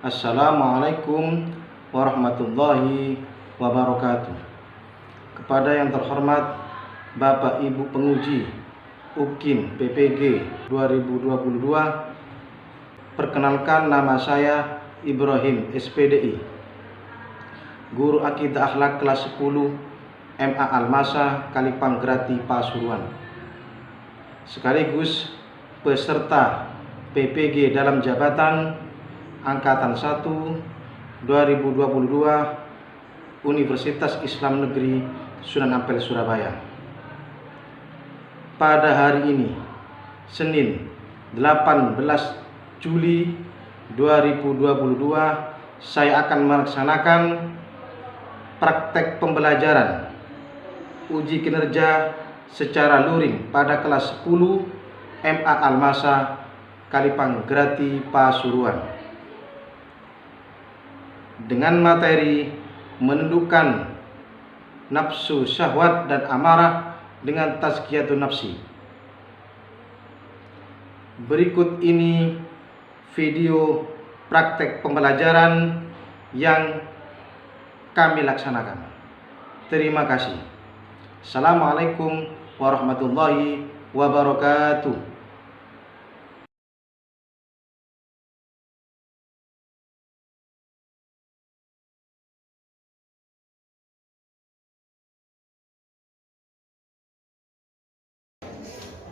Assalamualaikum warahmatullahi wabarakatuh. Kepada yang terhormat Bapak Ibu penguji UKIM PPG 2022, perkenalkan nama saya Ibrahim SPDI, Guru Akidah Akhlak kelas 10 MA Al-Masa Kalipanggrati Pasuruan, sekaligus peserta PPG dalam jabatan Angkatan 1 2022 Universitas Islam Negeri Sunan Ampel Surabaya. Pada hari ini, Senin 18 Juli 2022, saya akan melaksanakan praktek pembelajaran uji kinerja secara luring pada kelas 10 MA Al-Masa Kalipanggrati Pasuruan dengan materi menundukkan nafsu syahwat dan amarah dengan tazkiyatun nafsi. Berikut ini video praktek pembelajaran yang kami laksanakan. Terima kasih. Assalamualaikum warahmatullahi wabarakatuh.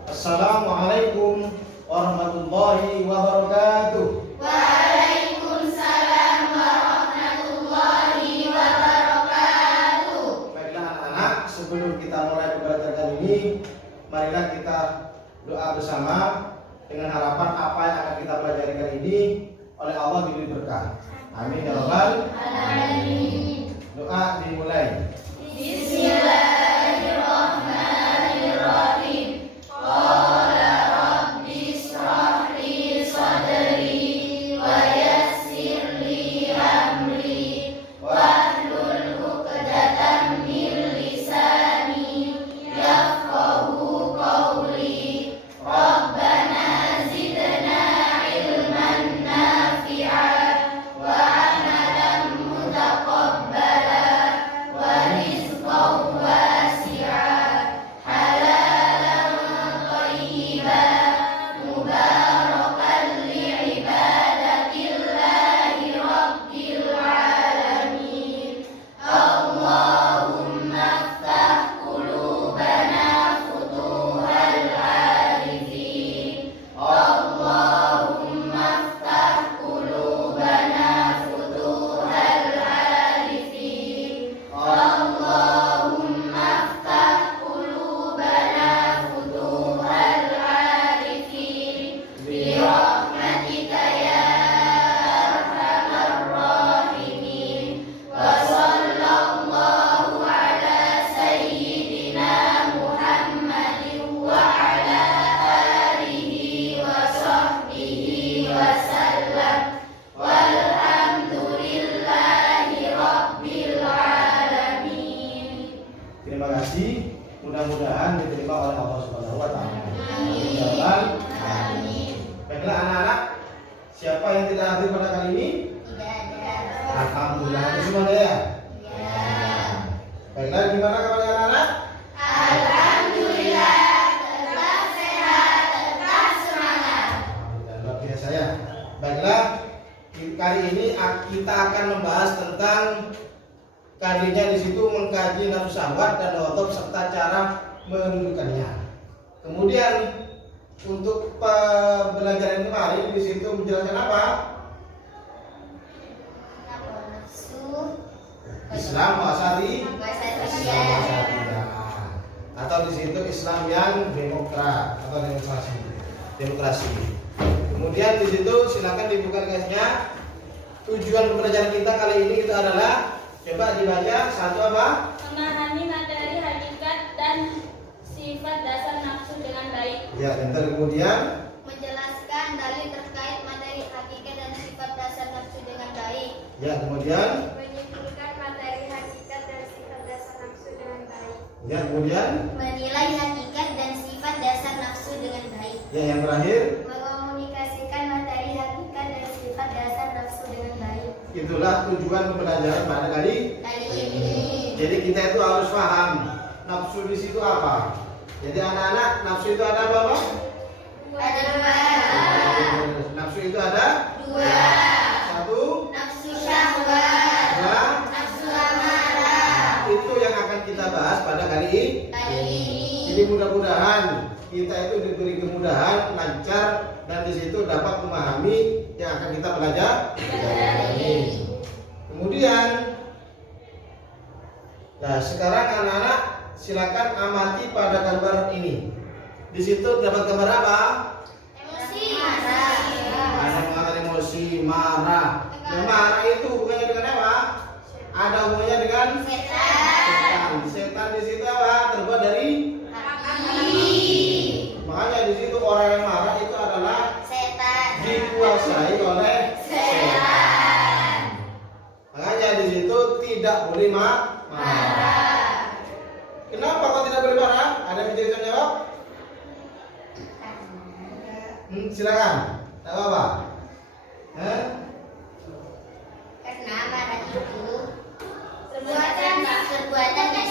Assalamualaikum warahmatullahi wabarakatuh. Waalaikumsalam warahmatullahi wabarakatuh. Baiklah anak-anak, sebelum kita mulai pembelajaran kali ini, marilah kita doa bersama dengan harapan apa yang akan kita pelajari kali ini oleh Allah diberi berkah. Amin ya rabbal alamin. Doa dimulai. Bismillahirrahmanirrahim. Qala rabbi shrah li sadri wa yassir li amri wahlul 'uqdatam min lisani yafqahu qawli. Rabbana zidna ilman nafi'an wa amalan mutaqabbala wa rizqan wasi'an halalan thayyiban mubarakan li'ibadatillahi rabbil alamin. Allahumma aftah qulubana futuhal arifin. Allahumma aftah qulubana futuhal arifin. Allahumma aftah qulubana futuhal arifin birahmatika ya arhamar rahimin. Wa sallallahu ala sayyidina Muhammadin wa ala alihi wa sahbihi wa sallam. Walhamdulillahi rabbil alamin. Terima kasih. Mudah-mudahan diterima oleh Allah Subhanahu wa taala. Amin ya rabbal alamin. Baiklah anak-anak, siapa yang tidak hadir pada kali ini? Alhamdulillah, itu semua ya. Baiklah, gimana kabarnya anak-anak? Alhamdulillah, tetap sehat, tetap semangat. Alhamdulillah, luar biasa ya. Baiklah, kali ini kita akan membahas tentang kajiannya di situ mengkaji nafsu syahwat dan ghadab serta cara menundukkannya. Kemudian untuk pembelajaran kemarin di situ menjelaskan apa? Nafsu Islam wasati Islam wasatiyah. wasatiyah. Atau di situ Islam yang demokrat atau demokrasi. Kemudian di situ silakan dibuka guysnya. Tujuan pembelajaran kita kali ini itu adalah, coba dibaca satu apa? Memahami materi hakikat dan sifat dasar nafsu dengan baik. Ya, dan kemudian Menjelaskan dalil terkait materi hakikat dan sifat dasar nafsu dengan baik. ya, kemudian Menyimpulkan materi hakikat dan sifat dasar nafsu dengan baik. ya, kemudian Menilai hakikat dan sifat dasar nafsu dengan baik. ya, yang terakhir Mengomunikasikan materi hakikat dan sifat dasar nafsu dengan baik. Itulah tujuan pembelajaran pada kali ini. Jadi kita itu harus paham nafsu di situ apa. Jadi anak-anak, nafsu itu ada apa, Pak? Ada dua. Nafsu itu ada Dua. satu, Nafsu syahwat. dua. Nafsu amarah. Itu yang akan kita bahas pada kali ini. Ini. Jadi mudah-mudahan kita itu diberi kemudahan, lancar, dan di situ dapat memahami yang akan kita pelajari. Kemudian, nah sekarang anak-anak silakan amati pada gambar ini. Di situ dapat gambar apa? Emosi. Marah. Ada mengatakan emosi, marah. Nah, marah itu hubungannya dengan apa? Ada hubungannya dengan Setan. Setan di situ apa? Terbuat dari. Api. Makanya di situ orang yang marah itu adalah Setan. dikuasai oleh setan. Makanya di situ tidak boleh marah. Kenapa kok tidak boleh marah? Ada yang bisa jawab? Silakan. Tak apa-apa. Karena marah itu perbuatan yang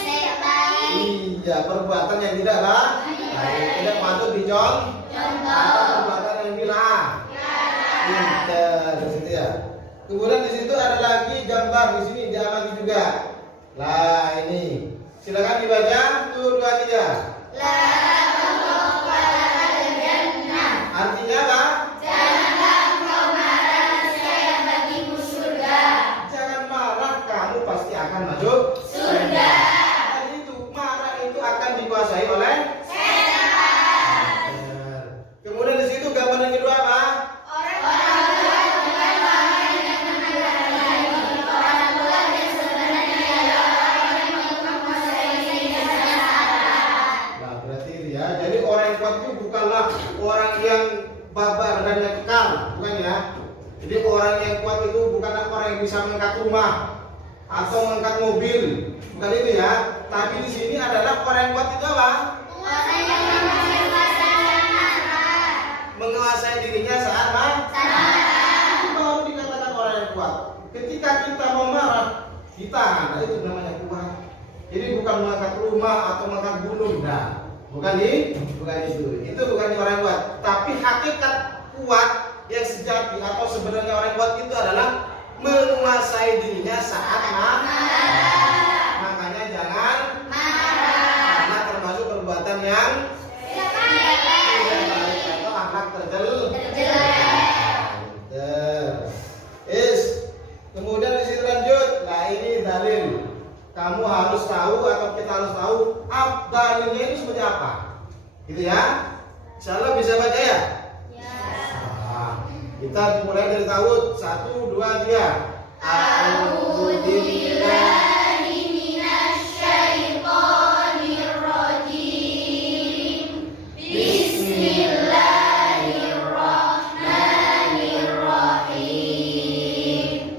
tidak baik. Iya, perbuatan yang tidak baik, tidak patut dicontoh, atau perbuatan yang dilarang. Pintar di situ ya. Kemudian di situ ada lagi gambar di sini diamati juga. Lah ini, silakan dibaca. 1, 2, 3. La Artinya apa? janganlah kau marah, saya bagimu surga. Jangan marah, kamu pasti akan masuk Surga. Dan itu marah itu akan dikuasai oleh Setan. Benar. Kemudian di situ gambar yang kedua apa? Orang tua bukan orang yang menanggapi. Orang tua yang sebenarnya adalah orang yang menguasai kebiasaan. Nah, berarti itu ya. Jadi orang yang kuat itu bukanlah orang yang barbar dan yang kekal, bukan ya. Jadi orang yang kuat itu bukanlah orang yang bisa mengangkat rumah atau mengangkat mobil, bukan itu ya. Tapi di sini adalah orang yang kuat itu apa? Orang yang menguasai marah. Menguasai dirinya saat marah. Itu baru dikatakan orang yang kuat. Ketika kita mau marah, ditahan. Nah, itu namanya kuat. Jadi bukan mengangkat rumah atau mengangkat gunung, nah. Bukan itu. Itu bukan orang yang kuat. Tapi hakikat kuat yang sejati atau sebenarnya orang yang kuat itu adalah menguasai dirinya saat marah. Makanya jangan Marah. karena termasuk perbuatan yang tidak baik atau akhlak terjelek. Kemudian di situ lanjut. Nah ini dalil. Kamu harus tahu atau kita harus tahu dalilnya itu seperti apa. Gitu ya. Insyaallah bisa baca ya. Nah, kita mulai dari Tawud. 1, 2, 3. A'udzubillahi minasyaitonir rajim. Bismillahirrahmanirrahim.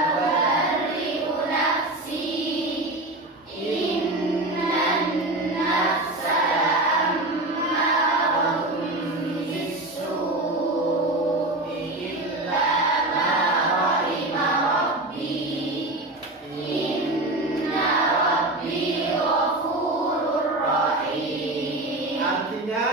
Wabarri'u nafsi. Innan nafsa ammaratun bis-su'i illa ma rahima rabbi. Inna rabbi ghafurur rahim. Artinya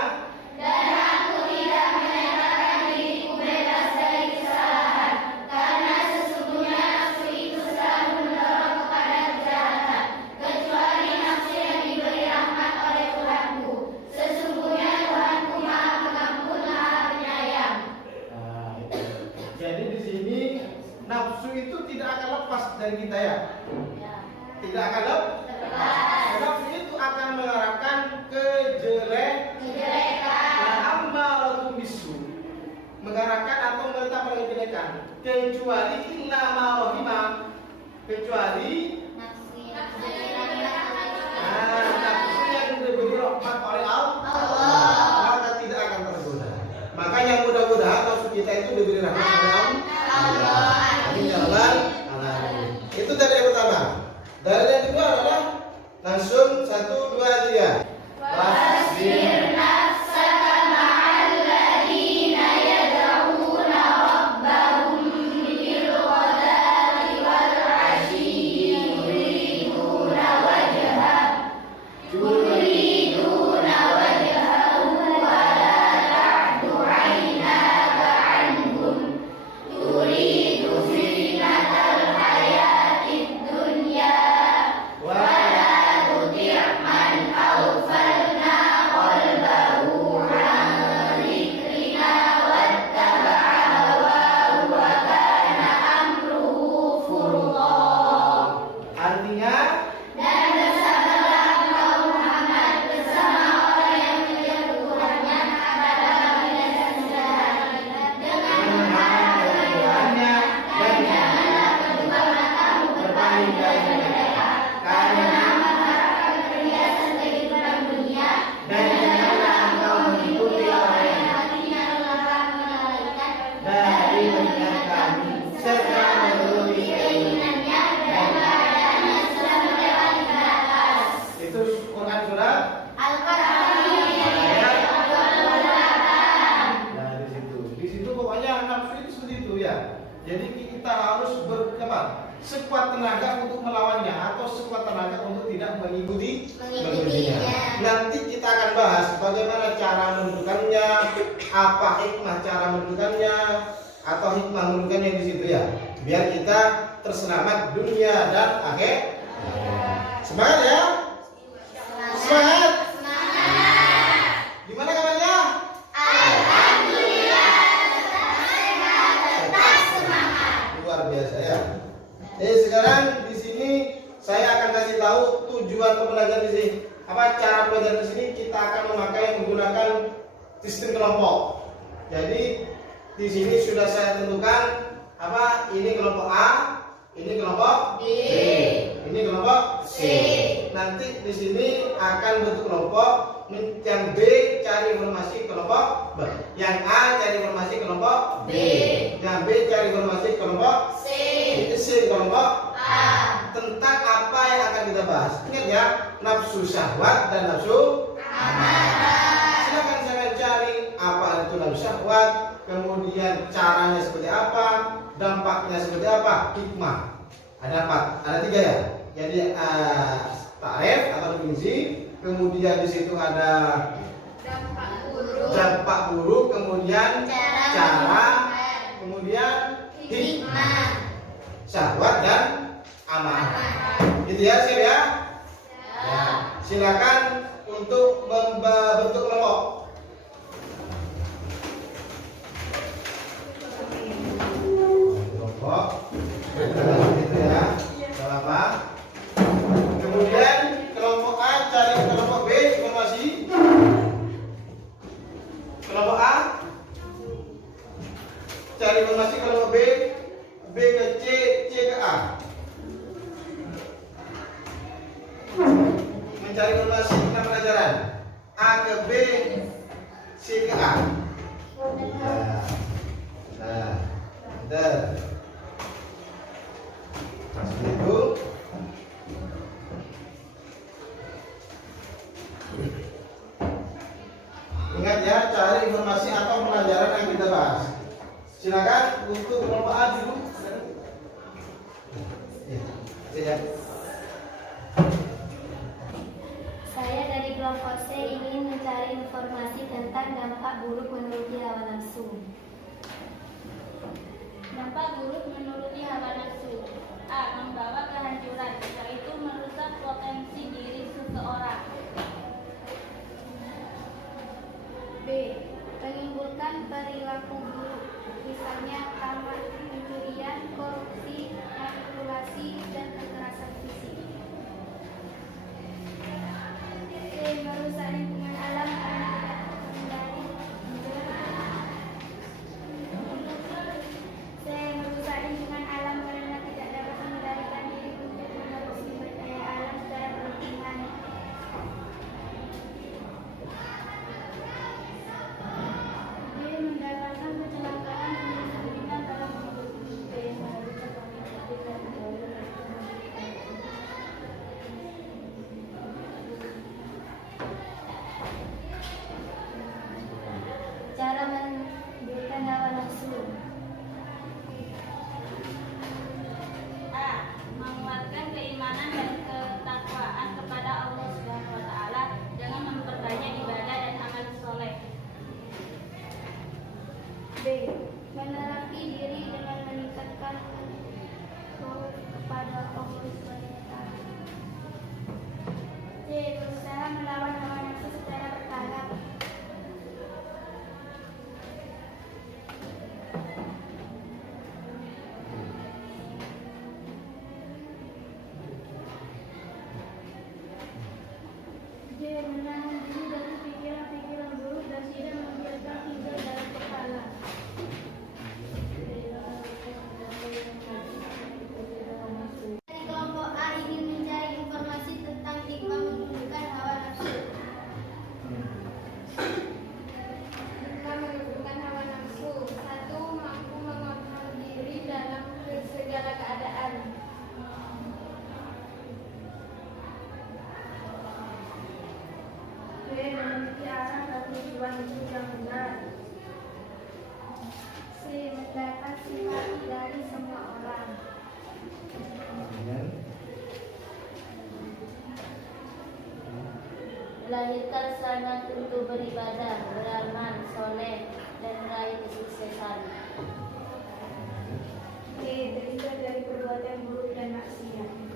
Dan aku tidak menyatakan diriku bebas dari kesalahan, karena sesungguhnya nafsu itu selalu mendorong kepada kejahatan, kecuali nafsu yang diberi rahmat oleh Tuhanku. Sesungguhnya Tuhanku Maha Pengampun, Maha Penyayang. Nah, jadi di sini nafsu itu tidak akan lepas dari kita ya. Tidak akan lepas. Nafsu itu akan mengarahkan kejelekan. Ammaratun bisu, mengarahkan atau menetapkan kejelekan. Kecuali illa ma rahima, kecuali nafsu yang diberi rahmat oleh Allah, maka tidak akan tergoda. Makanya mudah-mudahan nafsu kita itu diberi rahmat oleh Allah. Amin ya rabbal alamin. Itu dari yang pertama. Dari yang kedua adalah langsung 1, 2, 3. Wasbir nafsaka ma'al ladina yad'una nafsu itu seperti itu ya. Jadi kita harus sekuat tenaga untuk melawannya atau sekuat tenaga untuk tidak mengikutinya. Nanti kita akan bahas bagaimana cara menentukannya, apa hikmah cara menentukannya, atau hikmah menentukannya di situ ya. Biar kita terselamat dunia dan akhir. Semangat ya. Semangat. Gimana kabarnya? Luar biasa ya. Sekarang di sini saya akan kasih tahu tujuan pembelajaran di sini. Apa cara belajar di sini? Kita akan menggunakan sistem kelompok. Jadi di sini sudah saya tentukan ini kelompok A, ini kelompok B, ini kelompok C. Nanti di sini akan bentuk kelompok. Yang B cari informasi kelompok B, yang A cari informasi kelompok B, yang B cari informasi kelompok C kelompok A. Tentang apa yang akan kita bahas? Ingat ya, nafsu syahwat dan nafsu amarah. Silakan saya cari apa itu nafsu syahwat, kemudian caranya seperti apa, dampaknya seperti apa, hikmah. Ada 4, ada 3 ya. Jadi ta'rif atau definisi, kemudian di situ ada dampak buruk, kemudian cara, kemudian hikmah, syahwat dan amarah. Gitu ya, siap ya? Ya. Silakan untuk membentuk kelompok. Kelompok. Gitu ya. Gak apa. Kemudian kelompok A cari kelompok B informasi. Kelompok A cari informasi kelompok B, B ke C, C ke A. Mencari informasi tentang pelajaran A ke B, C ke A. Seperti itu. Ingat ya, cari informasi atau pelajaran yang kita bahas. Silakan untuk kelompok A dulu. Ya. Saya dari kelompok C ingin mencari informasi tentang dampak buruk menuruti hawa nafsu. Dampak buruk menuruti hawa nafsu. A. Membawa kehancuran, yaitu merusak potensi diri seseorang. B. Menimbulkan perilaku buruk, misalnya tamak, pencurian, korupsi, manipulasi, dan kekerasan fisik. C. Merusak lingkungan alam karena tidak menghindari. C. Merusak lingkungan alam karena tidak dapat mengendalikan diri untuk menerus sumber daya alam secara berlebihan. D. Mendatangkan kecelakaan dan kesulitan dalam hidup. D. Merusak komunikasi dan budaya. Cara menundukkan hawa nafsu. A. Menguatkan keimanan dan ketakwaan kepada Allah Subhanahu wa taala dengan memperbanyak ibadah dan amal soleh. B. Menerangi diri dengan meningkatkan khauf kepada Allah Subhanahu wa taala. C. Berusaha melawan hawa nafsu secara bertahap. D. Menahan diri dari pikiran-pikiran buruk dan tidak membiarkan tinggal dalam kepala. Dari kelompok A ingin mencari informasi tentang hikmah menundukkan hawa nafsu. mendapat simpati dari semua orang. Melahirkan semangat untuk beribadah, beramal soleh, dan meraih kesuksesan. Terhindar dari perbuatan buruk dan maksiat.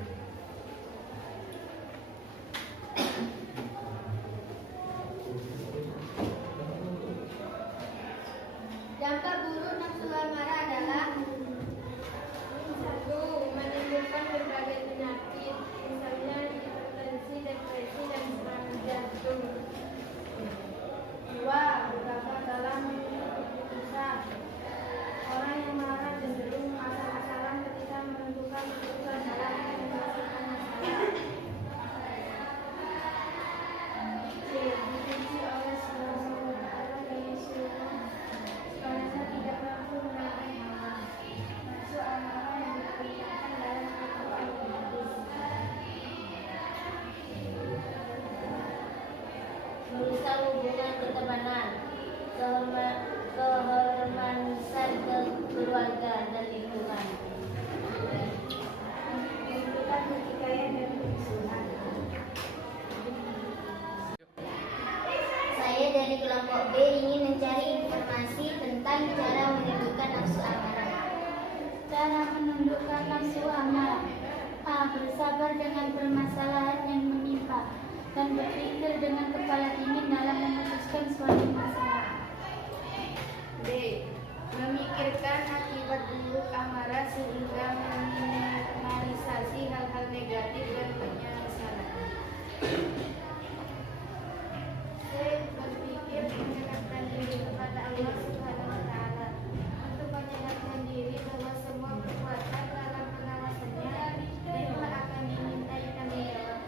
Dampak buruk nafsu amarah adalah: 1. Menimbulkan berbagai penyakit, misalnya hipertensi, depresi, dan serangan jantung. 2. Berdampak dalam keputusan. Orang yang marah cenderung asal-asalan ketika menentukan keputusan dalam menyelesaikan masalah. C. Dibenci oleh seluruh orang dari seluruh karena tidak mampu menahan hawa nafsu amarah yang diperintahkan dalam Al-Quran dan hadis. Merusak hubungan pertemanan, keharmonisan keluarga dan lingkungan. Menimbulkan pertikaian dan permusuhan. Saya dari kelompok B ingin mencari informasi tentang cara menundukkan nafsu amarah. Cara menundukkan nafsu amarah: A. Bersabar dengan permasalahan yang menimpa dan berpikir dengan kepala dingin dalam memutuskan suatu masalah. B. Memikirkan akibat buruk amarah sehingga meminimalisasi hal-hal negatif dan penyesalan. C. Berpikir mendekatkan diri kepada Allah Subhanahu wa Ta'ala untuk menyadarkan diri bahwa semua perbuatan dalam pengawasannya memang akan dimintai tanggung jawab.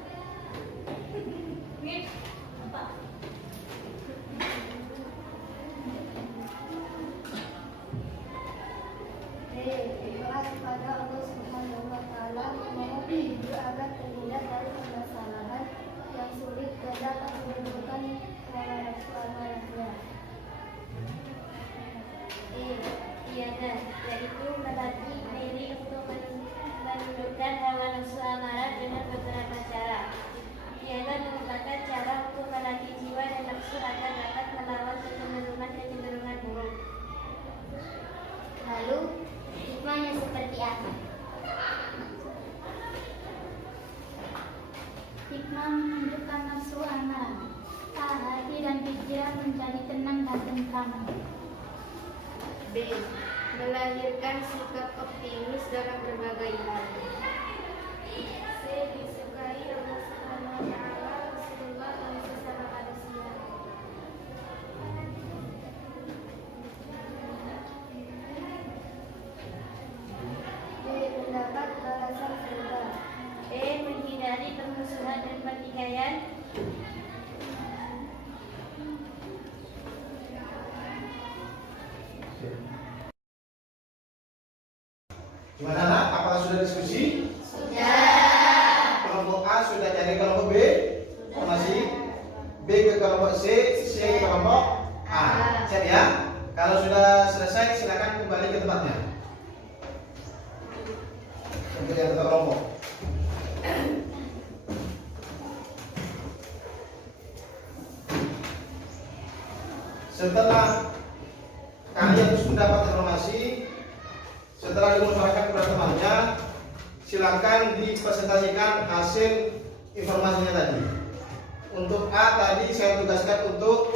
D. Berdoa kepada Allah Subhanahu wa Ta'ala, memohon petunjuk agar terhindar dari permasalahan yang sulit dan dapat menimbulkan hawa nafsu amarahnya. E. Iyadah, yaitu melatih diri untuk menundukkan hawa nafsu amarah dengan beberapa cara. Ialah merupakan cara untuk melatih jiwa dan nafsu agar dapat melawan kecenderungan buruk. Lalu, hikmahnya seperti apa? Hikmah menundukkan nafsu amarah: A. Hati dan pikiran menjadi tenang dan tentram. B. Melahirkan sikap optimis dalam berbagai hal. C. Disukai Allah Subhanahu wa Ta'ala, Rasulullah, dan sesama manusia. D. Mendapat balasan surga. E. Menghindari permusuhan dan pertikaian. Gimana nak? Apakah sudah diskusi? Sudah. Kelompok A sudah cari kelompok B? Masih? B ke kelompok C, C ke kelompok A. Siap ya? Kalau sudah selesai silakan kembali ke tempatnya. Untuk yang satu kelompok. Setelah kalian mendapat informasi, setelah dimusyawarahkan kepada temannya, silakan dipresentasikan hasil informasinya tadi. Untuk A tadi saya tugaskan untuk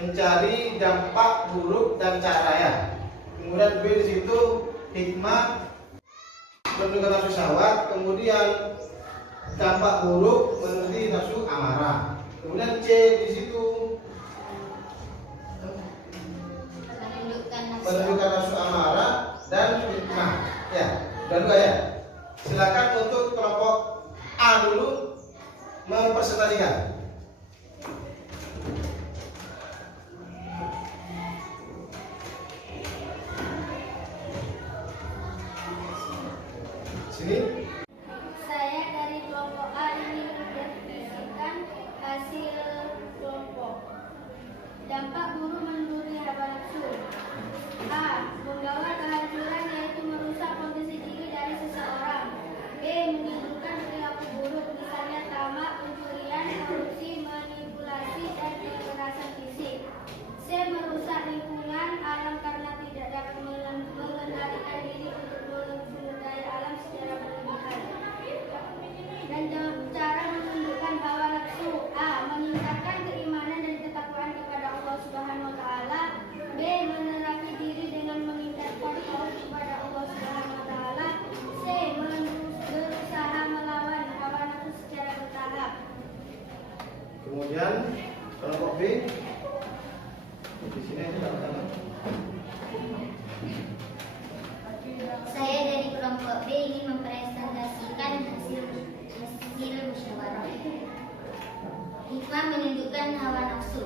mencari dampak buruk dan caranya. Kemudian B di situ hikmah menundukkan nafsu syahwat, kemudian dampak buruk menuruti nafsu amarah. Kemudian C di situ menundukkan nafsu amarah dan hikmah. Ya, udah dua ya. Silakan untuk kelompok A dulu mempresentasikan. Sini. Saya dari kelompok A ingin mendefinisikan hasil kelompok. Dampak buruk menuruni hawa nafsu: A. Membawa hasil musyawarah. Hikmah menundukkan hawa nafsu.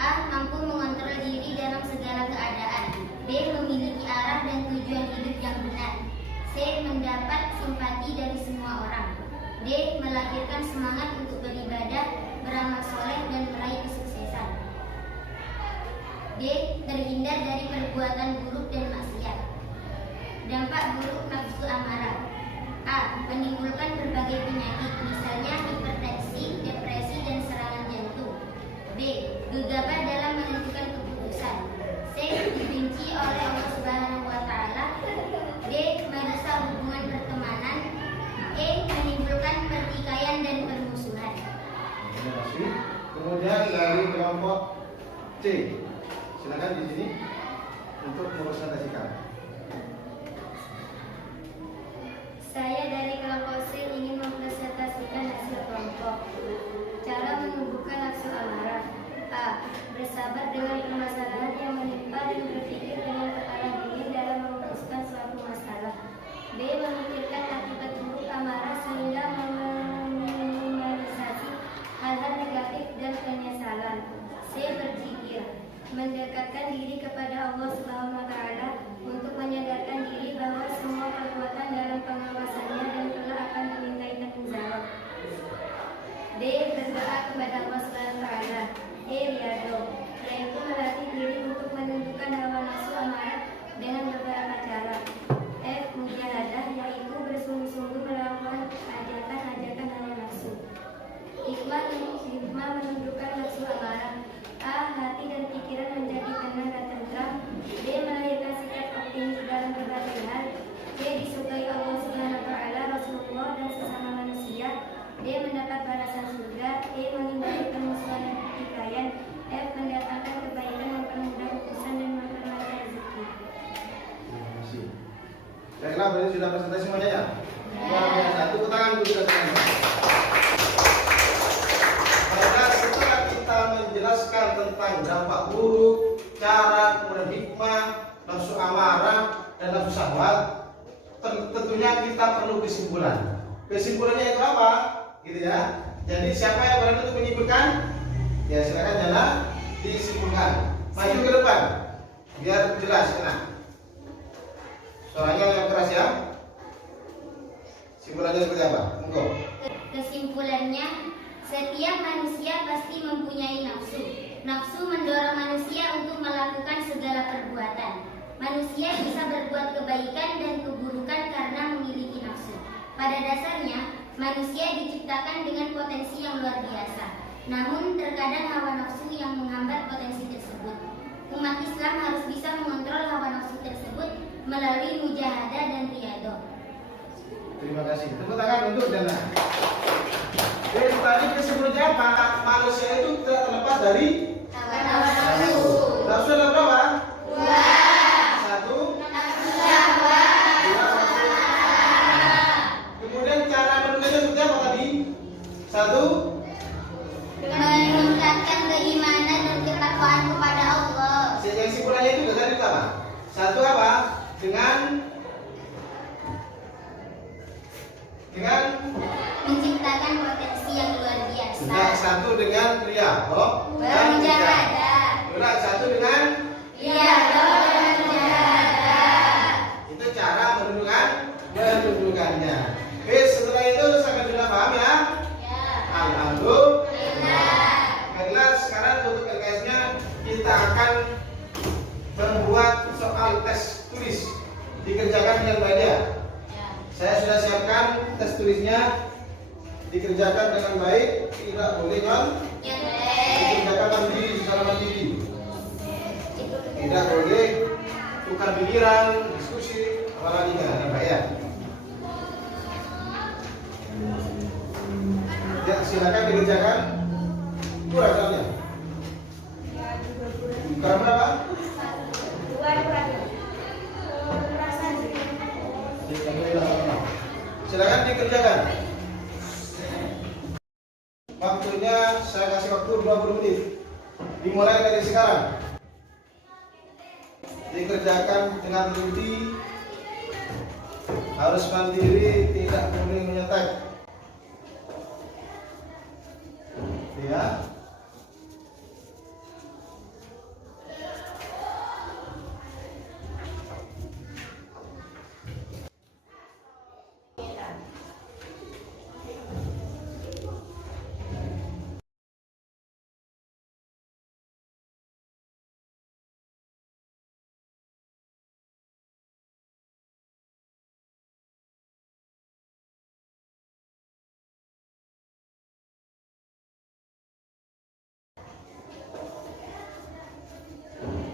A. Mampu mengontrol diri dalam segala keadaan. B. Memiliki arah dan tujuan hidup yang benar. C. Mendapat simpati dari semua orang. D. Melahirkan semangat untuk beribadah, beramal soleh, dan meraih kesuksesan. D. Terhindar dari perbuatan buruk dan maksiat. Dampak buruk nafsu amarah. A. Menimbulkan berbagai penyakit, misalnya hipertensi, depresi, dan serangan jantung. B. Gegabah dalam menentukan keputusan. C. Dibenci oleh Allah Subhanahu wa Ta'ala. D. Merusak hubungan pertemanan. E. Menimbulkan pertikaian dan permusuhan. Terima kasih. Kemudian dari kelompok C, silakan di sini untuk mempresentasikan. Saya dari kelompok C ingin mempresentasikan hasil kelompok. Cara menumbuhkan nafsu amarah. A. Bersabar dengan permasalahan yang menimpa dan berpikir dengan kepala dingin dalam memutuskan suatu masalah. B. Memikirkan akibat buruk amarah sehingga meminimalisasi hal-hal negatif dan penyesalan. C. Berzikir, mendekatkan diri kepada Allah Subhanahu wa Ta'ala untuk menyadarkan diri bahwa semua perbuatan dalam pengawasannya dan kelak akan dimintai tanggungjawab. D. Berdoa kepada Allah Subhanahu wa Ta'ala. E. Riyadho, yaitu melatih diri untuk menundukkan hawa nafsu amarah dengan beberapa cara. F. Mujahadah, yaitu bersungguh-sungguh melawan ajakan-ajakan hawa nafsu. Hikmah menundukkan nafsu amarah. A. Hati dan pikiran menjadi tenang dan tentram. B. Melahirkan sikap optimis dalam berbagai hal. C. Disukai Allah Subhanahu wa Ta'ala, Rasulullah, dan sesama manusia. D. Mendapat balasan surga. E. Menghindari permusuhan dan pertikaian. F. Mendatangkan kebaikan, mempermudah urusan, dan memperlancar rezeki. Terima kasih. Baiklah, berarti sudah presentasi semuanya ya? Luar biasa. Tepuk tangan untuk kita semua. Baiklah, setelah kita menjelaskan tentang dampak buruk, cara, kemudian hikmah, nafsu amarah, dan nafsu syahwat, tentunya kita perlu kesimpulan. Kesimpulannya itu apa? Gitu ya. Jadi siapa yang berani untuk menyimpulkan? Ya silakan Jana disimpulkan. Maju ke depan biar jelas kena. Suaranya yang keras ya. Simpulannya seperti apa? Monggo. Kesimpulannya, setiap manusia pasti mempunyai nafsu. Nafsu mendorong manusia untuk melakukan segala perbuatan. Manusia bisa berbuat kebaikan dan keburukan karena memiliki nafsu. Pada dasarnya, manusia diciptakan dengan potensi yang luar biasa. Namun, terkadang hawa nafsu yang menghambat potensi tersebut. Umat Islam harus bisa mengontrol hawa nafsu tersebut melalui mujahadah dan riyadho. Terima kasih. Tepuk tangan untuk Dana. Jadi tadi kesimpulannya apa? Manusia itu tidak terlepas dari Hawa nafsu. nafsu ada berapa? 2. 1. Nafsu syahwat. 2. Kemudian cara menundukkannya seperti apa tadi? 1. Meningkatkan keimanan dan ketakwaan kepada Allah. Yang simpulannya itu dari apa? 1 apa? Dengan menciptakan potensi yang luar biasa. Nah, 1 dengan riyadho dan Mujahadah. 1 dengan Riyadho dan mujahadah. itu cara menundukkannya. Oke, setelah itu sampai sudah paham ya? Ya. Alhamdulillah. Baiklah, sekarang untuk LKS-nya kita akan membuat soal tes tulis. Dikerjakan dengan baik ya. Saya sudah siapkan tes tulisnya, dikerjakan dengan baik, tidak boleh dikerjakan mandiri secara mandiri, tidak boleh tukar pikiran, diskusi, apalagi jangan Pak ya. Ya silakan dikerjakan. Kurangnya. Kurang berapa? 2. Silakan dikerjakan. Waktunya saya kasih waktu 20 menit. Dimulai dari sekarang. Dikerjakan dengan teliti harus mandiri, tidak boleh menyetek. Ya.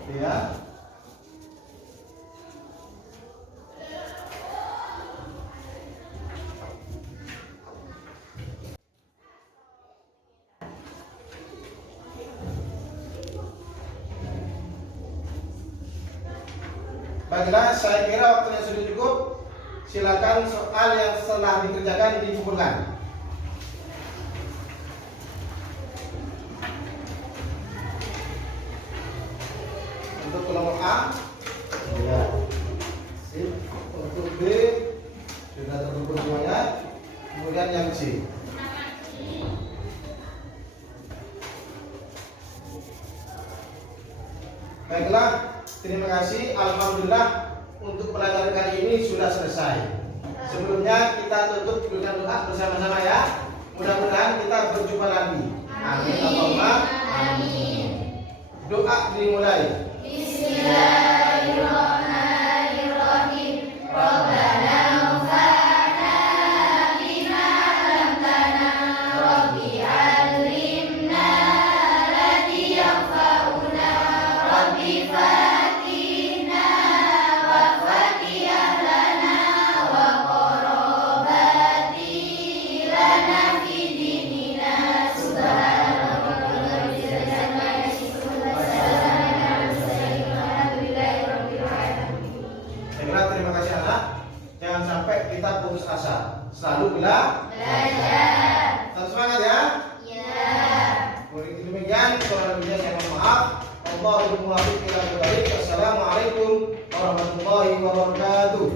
Ya. Baiklah, saya kira waktunya sudah cukup. Silakan soal yang setelah dikerjakan dikumpulkan. Untuk kelompok A, ya, sip. Untuk B sudah terkumpul semuanya. Kemudian yang C. Baiklah, terima kasih. Alhamdulillah untuk pelajaran kali ini sudah selesai. Sebelumnya kita tutup dengan doa bersama-sama ya. Mudah-mudahan kita berjumpa lagi. Amin. Allahumma amin. Doa dimulai. Bismillahirrahmanirrahim. Rabbana anfa'na bima 'allamtana. Rabbi 'allimna alladhi yanfa'una. Rabbi fatihna wa fatih lana wa qarabati lana fi dinina. Subhanallah. Terima kasih anak. Jangan sampai kita putus asa. Selalu bilang Belajar. tetap semangat ya. Ya. Demikian soal dunia saya mohon maaf. Allahumma muwaffiq ila baik. Assalamualaikum warahmatullahi wabarakatuh.